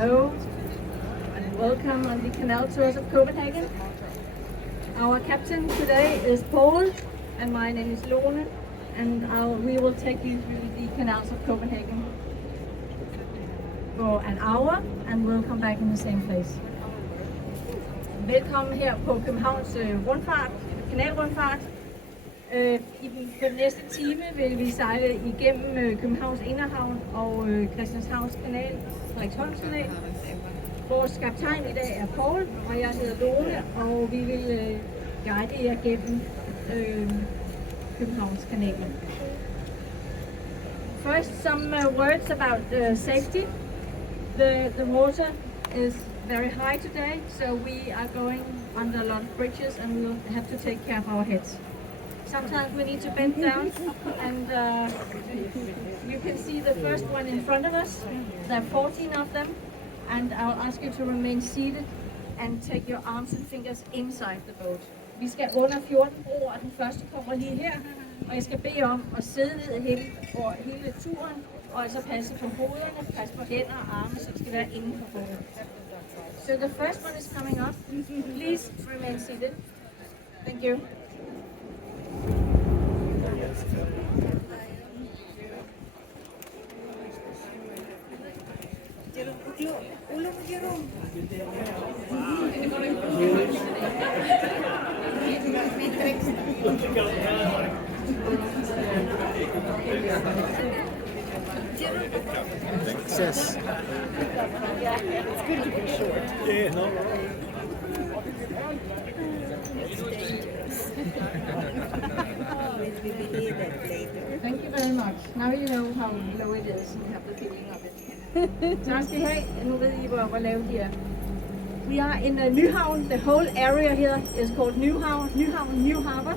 Hello, and welcome on the Canal tours of Copenhagen. Our captain today is Paul, and my name is Lone, and we will take you through the canals of Copenhagen for an hour, and we'll come back in the same place. Velkommen her på Københavns rundfart, kanalrundfart. I den næste time vil vi sejle igennem Københavns Nyhavn og Christianshavns Kanal, Frederiksholms Kanal. Vores kaptajn i dag er Paul, og jeg hedder Lone, og vi vil guide jer gennem Københavns Kanal. First, some words about safety. The water is very high today, so we are going under a lot of bridges and we'll have to take care of our heads. Sometimes we need to bend down, and you can see the first one in front of us. There are 14 of them, and I'll ask you to remain seated and take your arms and fingers inside the boat. Vi skal under 14 broer, og den første kommer lige her, og jeg skal bede om at sidde ned hele turen, og altså passe på hovederne, passe på hænder og arme, så det skal være inden for båden. So the first one is coming up. Please remain seated. Thank you. Yes. It's good to be short. Yeah, no. Thank you very much. Now you know how low it is and you have the feeling of it. Tak skal I have. Nu ved I, hvor lavt de er. We are in Nyhavn. The whole area here is called Nyhavn, New Harbor.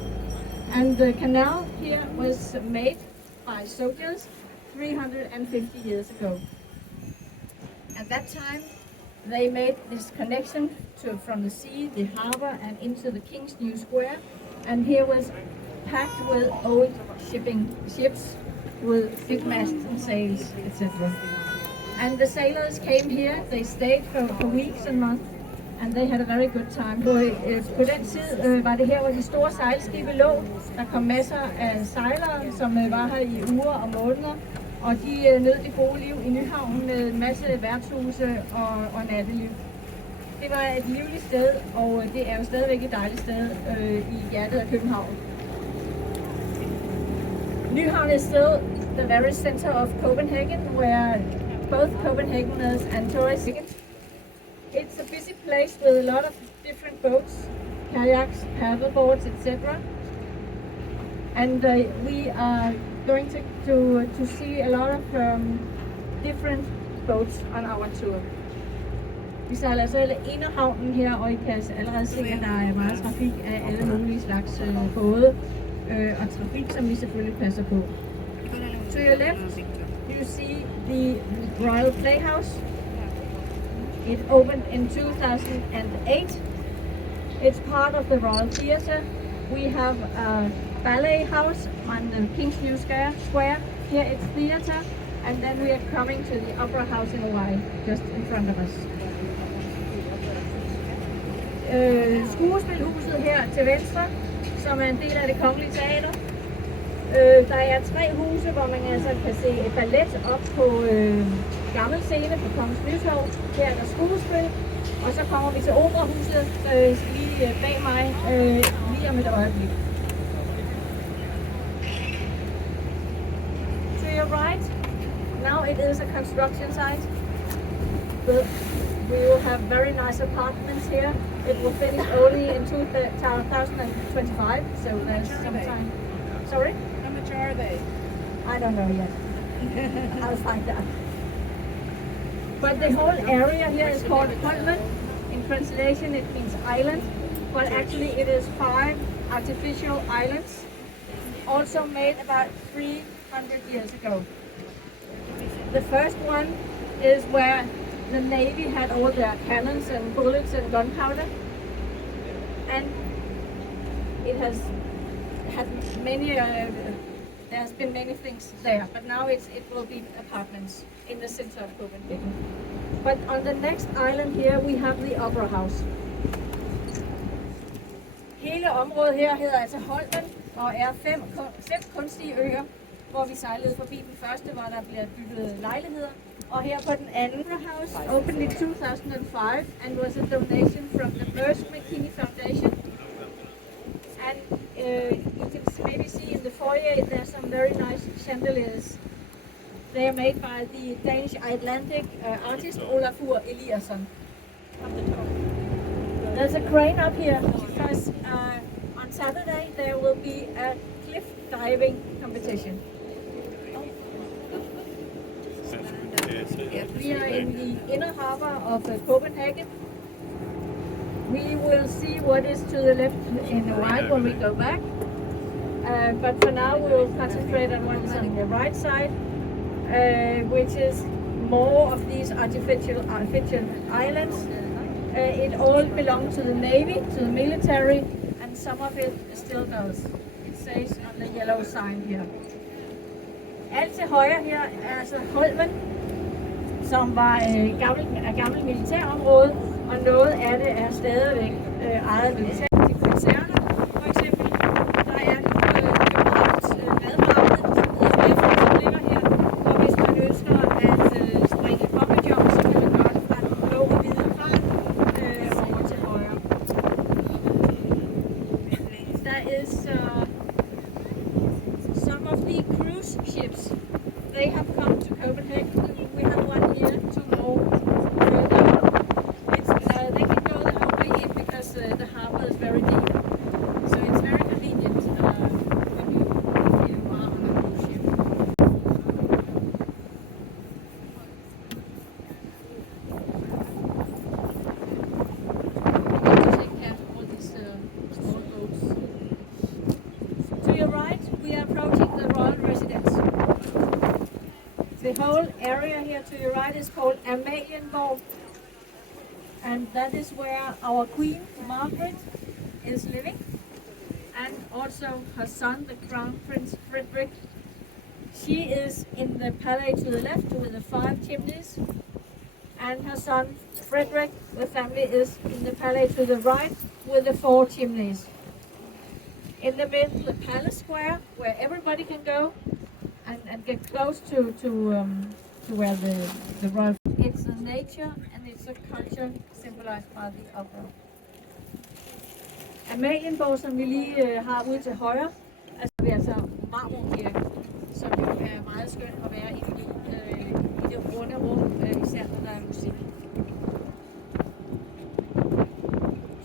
And the canal here was made by soldiers 350 years ago. At that time, they made this connection from the sea, the harbor, and into the King's New Square. And here was packed with old ships with big masts and sails, etc. And the sailors came here. They stayed for weeks and months, and they had a very good time. På den tid var det her, hvor de store sejlskibe lå. Der kom masser af sejlere, som var her i uger og måneder. Og de nød det gode liv i Nyhavn med en masse værtshuse og natteliv. Det var et livligt sted, og det er jo stadigvæk et dejligt sted i hjertet af København. Nyhavn is still the very center of Copenhagen, where both Copenhageners and tourists. It's a busy place with a lot of different boats, kayaks, paddleboards, etc. And we are going to see a lot of different boats on our tour. Vi sejler altså ind ad havnen her, og I kan allerede se, at der er meget trafik af alle mulige slags både og trafik, som vi selvfølgelig passer på. To your left, you see the Royal Playhouse. It opened in 2008. It's part of the Royal Theatre. We have a ballet house on the King's New Square. Here it's theatre, and then we are coming to the Opera House in Hawaii, just in front of us. Skuespilhuset her til venstre, som er en del af det kongelige teater. Der er 3 huse, hvor man altså kan se et ballet op på gammel scene på Kongens Nytorv. Her er der skuespil, og så kommer vi til operahuset lige bag mig lige om et øjeblik. To your right, now it is a construction site. But we will have very nice apartments here. It will finish only in 2025, so there's some time. Sorry? How much are they? I don't know yet. I'll find out. But the whole area here is called Holmen. In translation it means island, but actually it is 5 artificial islands, also made about 300 years ago. The first one is where the Navy had all their cannons and bullets and gunpowder, and it has had many There's been many things there, but now it will be apartments in the center of Copenhagen. But on the next island here, we have the Opera House. Hele området her hedder altså Holmen og er fem kunstige øer, hvor vi sejlede forbi den første, hvor der bliver bygget lejligheder. Og her på den anden house, opened in 2005 and was a donation from the Mersk McKinney Foundation. And you can maybe see in the foyer there's some very nice chandeliers. They are made by the Danish Icelandic artist Olafur Eliasson. There's a crane up here because on Saturday there will be a cliff diving competition. We are in the inner harbor of Copenhagen. We will see what is to the left and the right when we go back. But for now we will concentrate on what is on the right side, which is more of these artificial islands. It all belongs to the Navy, to the military, and some of it still does. It says on the yellow sign here. Alt til højre her er altså Holmen, som var gammelt militærområde, og noget af det er stadigvæk eget militær. Til koncerner, for eksempel, der er det Københavns madmarked, som ligger her, og hvis man ønsker at springe poppejump, så kan man gøre det fra den blå og hvide fart over til højre. Der is some of the cruise ships. They have come to Copenhagen. We have one here, two more further. They can go the whole way in because the harbor is very deep. So it's very convenient if you are on a cruise ship. We need to take care of all these small boats. To your right, we are approaching the royal residence. The whole area here to your right is called Amalienborg, and that is where our Queen Margaret is living, and also her son, the Crown Prince Frederick. She is in the palais to the left with the 5 chimneys, and her son Frederick, the family, is in the palais to the right with the 4 chimneys. In the middle, the palace square, where everybody can go and get close to where the royal. It's a nature and it's a culture symbolized by the opera. Amalienborg, som vi lige har ude til højre, vi er altså Marmorkirke, som jo er meget skønt at være inde i det runde rum, især når der er musik.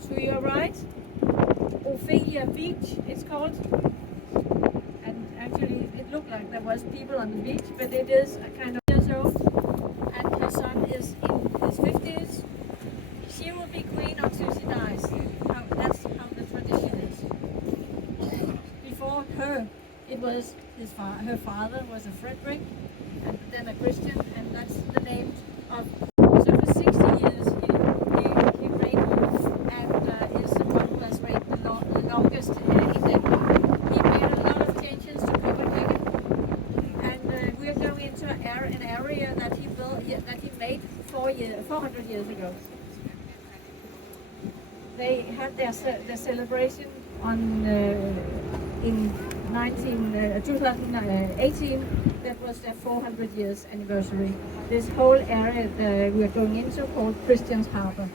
To your right, Ophelia Beach, it's called. And actually, it looked like there was people on the beach, but it is a kind of years old, and her son is in his 50s. She will be queen until she dies. That's how the tradition is. Before her, it was her father was a Frederick, and then a Christian, and that's the name of. So for 60 years he reigned, and is the one who has reigned the longest in Denmark. He made a lot of changes to Copenhagen, and we are going into an area that he built, that he made 400 years ago. They had their celebration on in 2018. That was their 400 years anniversary. This whole area that we are going into called Christians Harbour.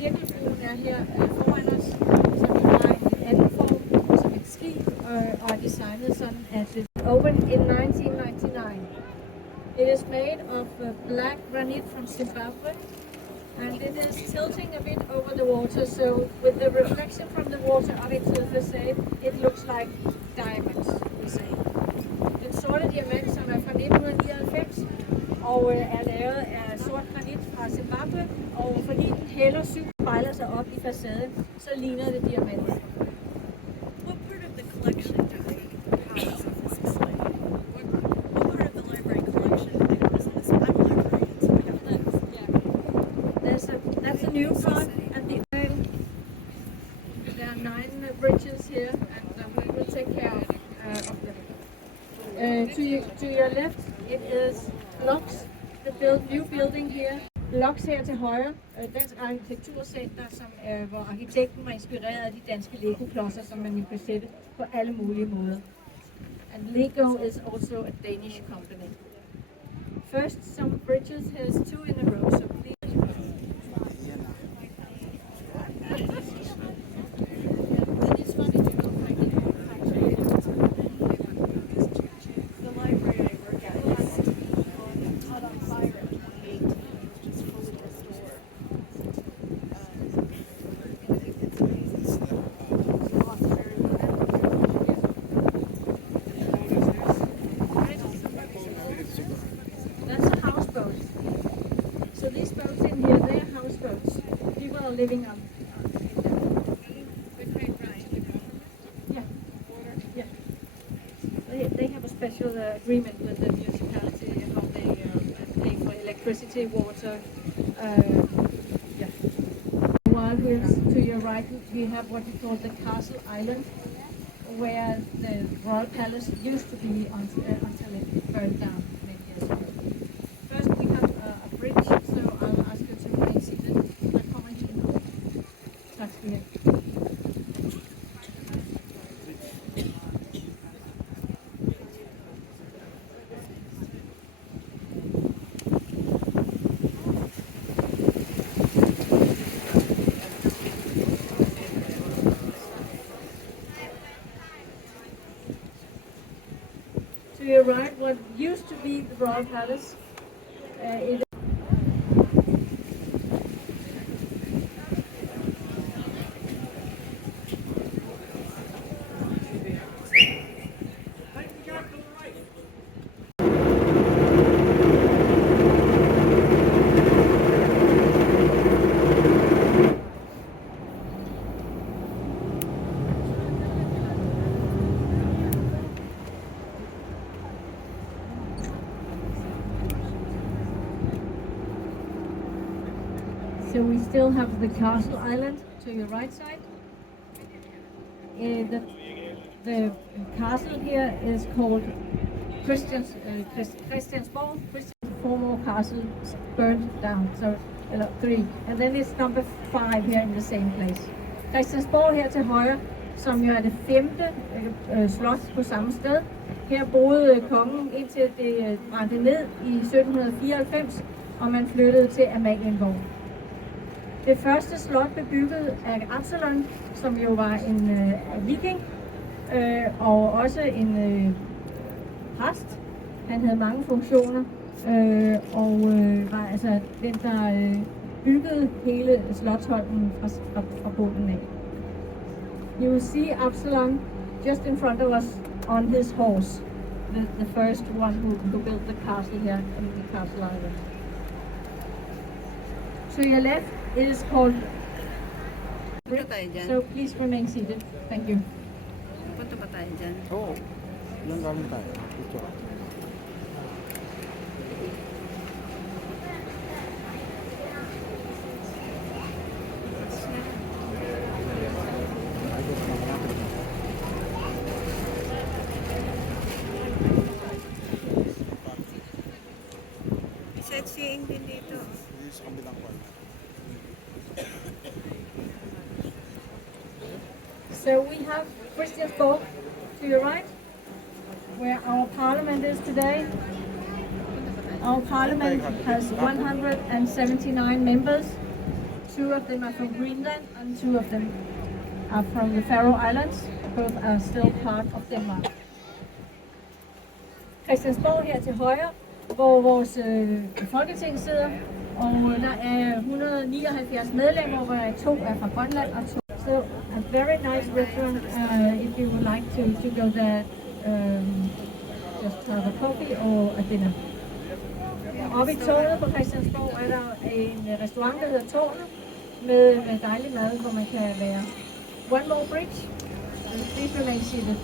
cirkelbuen er her foran os, som jo har en anden form, som et skib, og er designet sådan, at det opened in 1999. It is made of black granite from Zimbabwe, and it is tilting a bit over the water, so with the reflection from the water of it to the facade, it looks like diamonds, we say. Den sorte diamant, som er fra 1999, og er lavet af sort granit fra Zimbabwe, og fordi den hælder syv spejler sig op i facaden, så ligner det diamanter. What part of the collection do they house of this display? What part of the library collection? I know this. I'm a librarian, so I have things. Yeah. That's a new part at the end. There are 9 bridges here, and we will take care of them. To your left, it is Locks, the new building here. Locks her til højre, Dansk Arkitekturcenter, hvor arkitekten var inspireret af de danske Lego-klodser, som man jo kan sætte på alle mulige måder. And Lego is also a Danish company. First, some bridges has 2 in a row, so please. The library I work at was caught on fire in 2018. It was just fully restored. It's amazing. Lots of very That's a houseboat. So these boats in here, they are houseboats. People are living on in them. Yeah. Yeah. They have a special agreement with the municipality how they pay for electricity, water. Yeah. While we're to your right, we have what we call the Castle Island, where the Royal Palace used to be until it burned down many years ago. First, we have a bridge, so I'll ask you to remain seated. Der kommer en lille nu. Tak skal I have. To your right, what used to be the Royal Palace, it So we still have the Castle Island to your right side. The castle here is called Christiansborg. Four more castles burned down, so 3. And then it's number 5 here in the same place. Christiansborg her til højre, som jo er det 5. slot på samme sted. Her boede kongen indtil det brændte ned i 1794, og man flyttede til Amalienborg. Det første slot blev bygget af Absalon, som jo var en viking, og også en præst. Han havde mange funktioner, og var altså den, der byggede hele Slotsholmen fra bunden af. You will see Absalon just in front of us on his horse, the first one who built the castle here in the Castle Island. To your left, it is called Punta tayo dyan. so please remain seated. Thank you. Punta pa tayo dyan. Oo. Ilang galing tayo? Picture. Sightseeing din dito. Dito sa kabilang kwarto. So we have Christiansborg to your right, where our parliament is today. Our parliament has 179 members. 2 of them are from Greenland, and 2 of them are from the Faroe Islands. Both are still part of Denmark. Christiansborg her til højre, hvor vores folketing sidder, og der er 179 medlemmer, hvor 2 er fra Grønland og 2. So a very nice restaurant if you would like to go there, just to have a coffee or a dinner. Oppe i tårnet på Christiansborg er der en restaurant, der hedder Tårnet, med dejlig mad, hvor man kan være. One more bridge, and please remain seated.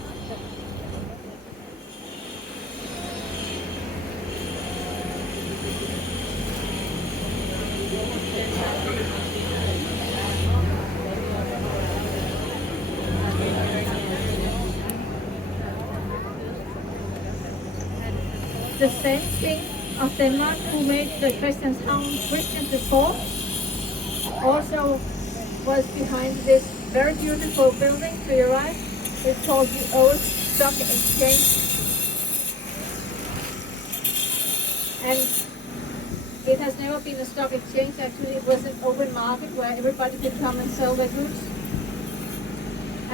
The same king of Denmark who made the Christianshavn Christian before also was behind this very beautiful building to your right. It's called the Old Stock Exchange. And it has never been a stock exchange, actually it was an open market where everybody could come and sell their goods.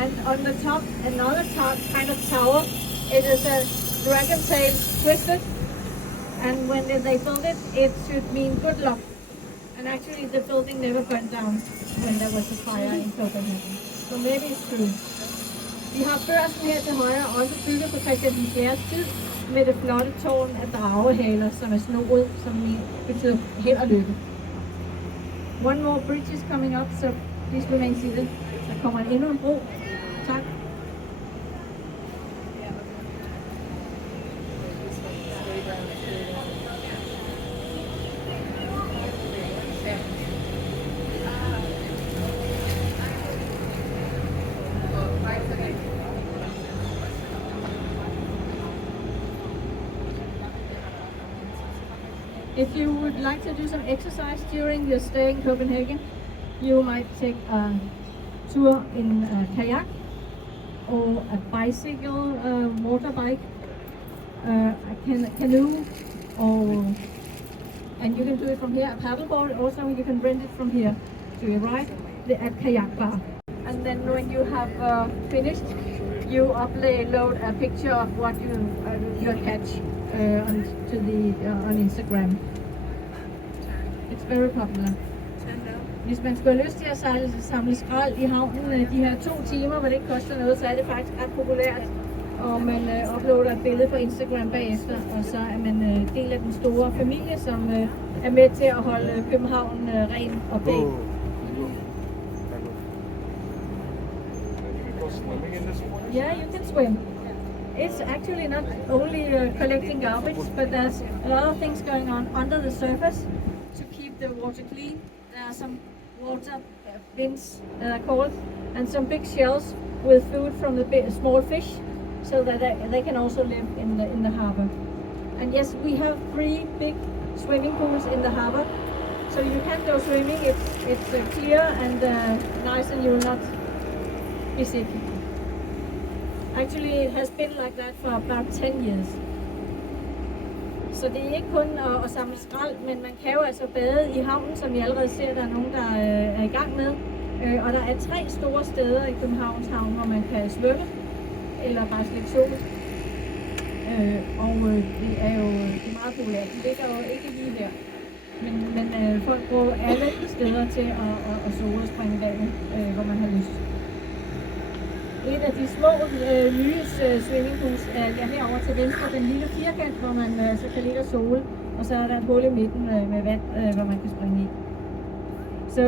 And on the top, another kind of tower, it is a dragon tail twisted. And when they built it, it should mean good luck. And actually the building never burnt down when there was a fire in Copenhagen. So maybe it's true. Vi har børsen her til højre, også bygget på Christian den 4. tid, med det flotte tårn af dragehaler, som er snoet, som betyder held og lykke. One more bridge is coming up, so please remain seated. Der kommer endnu en bro. Tak. If you would like to do some exercise during your stay in Copenhagen, you might take a tour in a kayak or a bicycle, motorbike, a canoe, and you can do it from here. A paddleboard also, you can rent it from here to your right, at kayak bar. And then when you have finished, you upload a picture of what you catch on Instagram. It's very popular. Hvis man skulle have lyst til at samle skrald i havnen de her 2 timer, hvor det ikke koster noget, så er det faktisk ret populært. Og man uploader et billede på Instagram bagefter, og så er man del af den store familie, som er med til at holde København ren og pæn. Yeah, you can swim. It's actually not only collecting garbage, but there's a lot of things going on under the surface to keep the water clean. There are some water bins that are called, and some big shells with food from the small fish, so that they can also live in the harbor. And yes, we have 3 big swimming pools in the harbor, so you can go swimming. It's clear and nice, and you will not be sick. Actually, it has been like that for about 10 years. Så det er ikke kun at samle skrald, men man kan jo altså bade i havnen, som I allerede ser, der er nogen, der er i gang med. Og der er 3 store steder i Københavns havn, hvor man kan svømme, eller bare slække sol. Og det er jo meget populært. Det ligger jo ikke lige her. Men folk bruger alle steder til at sole og springe vandet, hvor man har lyst. Et af de små nye swimmingpools er herovre til venstre, den lille firkant, hvor man så kan ligge og sole, og så er der et hul i midten med vand, hvor man kan springe i. So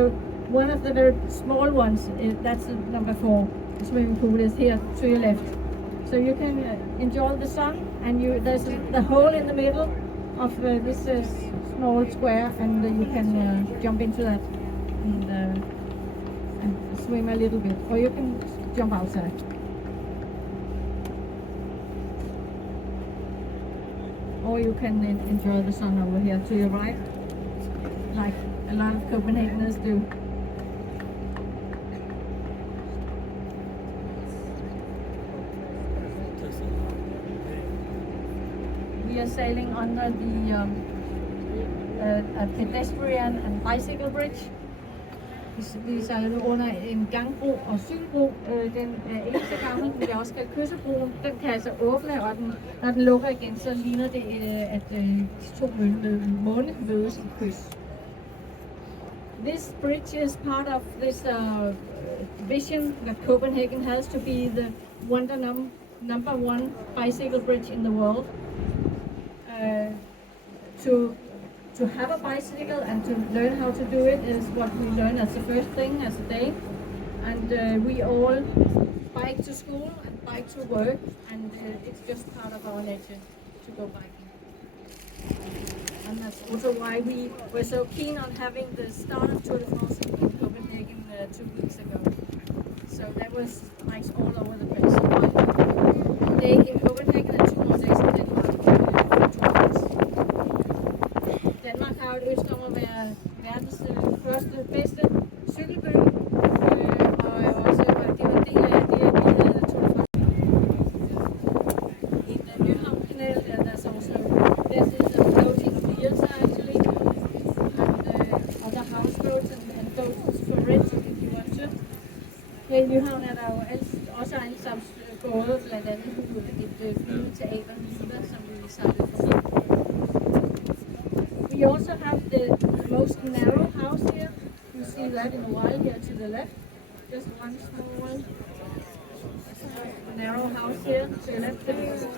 one of the very small ones, that's number 4 swimming pool, is here to your left. So you can enjoy the sun, and there's the hole in the middle of this small square, and you can jump into that and swim a little bit, or you can jump outside. Or you can enjoy the sun over here to your right, like a lot of Copenhageners do. We are sailing under the a pedestrian and bicycle bridge. Vi sejler nu under en gangbro og cykelbro. Den er ikke så gammel, men jeg også skal kyssebroen. Den kan altså åbne, og når den lukker igen, så ligner det, at de to måne mødes i kys. This bridge is part of this vision that Copenhagen has to be the number one bicycle bridge in the world. To have a bicycle and to learn how to do it is what we learn as the first thing as a day. And we all bike to school and bike to work, and it's just part of our nature to go biking. And that's also why we were so keen on having the start of Tour de France in Copenhagen 2 weeks ago. So there was bikes all over the place. One day in Copenhagen and 2 more days in Denmark. Danmark har jo et ønske om at være verdens første, bedste cykelby, og også det var en del af det, at vi havde Tour de France. In the Nyhavn Canal, there's also this is a floating theater actually, and other houseboats and boats for rent if you want to. Her i Nyhavn er der jo også ejendomsbåde, blandt andet et flyveteater, som vi sejlede forbi. We also have the most narrow house here. You see that in a while here to the left. Just one small one. Narrow house here to the left.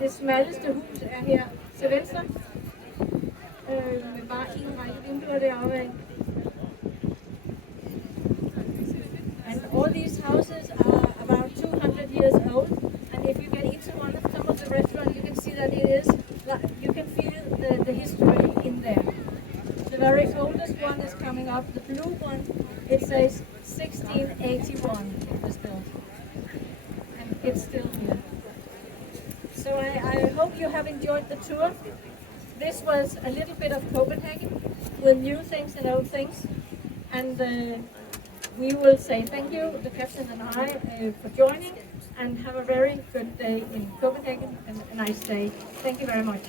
Det smalleste hus er her til venstre. Med bare en række vinduer deroppe af. And all these houses are about 200 years old. And if you get into some of the restaurants, you can see that it is. You can feel the history in there. The very oldest one is coming up, the blue one, it says 1681 it was built, and it's still here. So I hope you have enjoyed the tour. This was a little bit of Copenhagen with new things and old things, and we will say thank you, the captain and I, for joining, and have a very good day in Copenhagen and a nice day. Thank you very much.